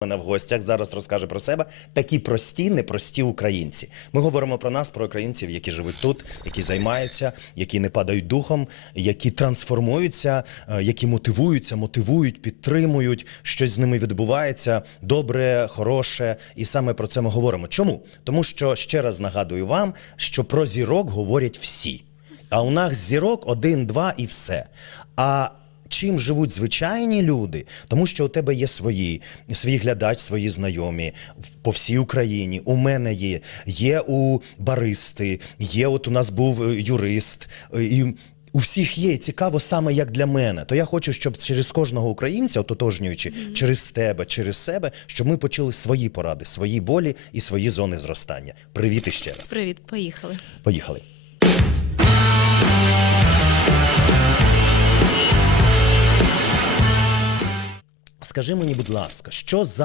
мене в гостях зараз розкаже про себе такі прості, непрості українці. Ми говоримо про нас, про українців, які живуть тут, які займаються, які не падають духом, які трансформуються, е, які мотивуються, мотивують, підтримують. Щось з ними відбувається добре, хороше, і саме про це ми говоримо. Чому? Тому що ще раз нагадую вам, що про зірок говорять всі. А у нас зірок один, два і все. А чим живуть звичайні люди? Тому що у тебе є свої, свій глядач, свої знайомі по всій Україні. У мене є, є у баристи, є от у нас був е, юрист. е, І у всіх є цікаво саме як для мене. То я хочу, щоб через кожного українця, ототожнюючи через тебе, через себе, щоб ми почули свої поради, свої болі і свої зони зростання. Привіт іще раз. Привіт, поїхали. Поїхали. Скажи мені, будь ласка, що зараз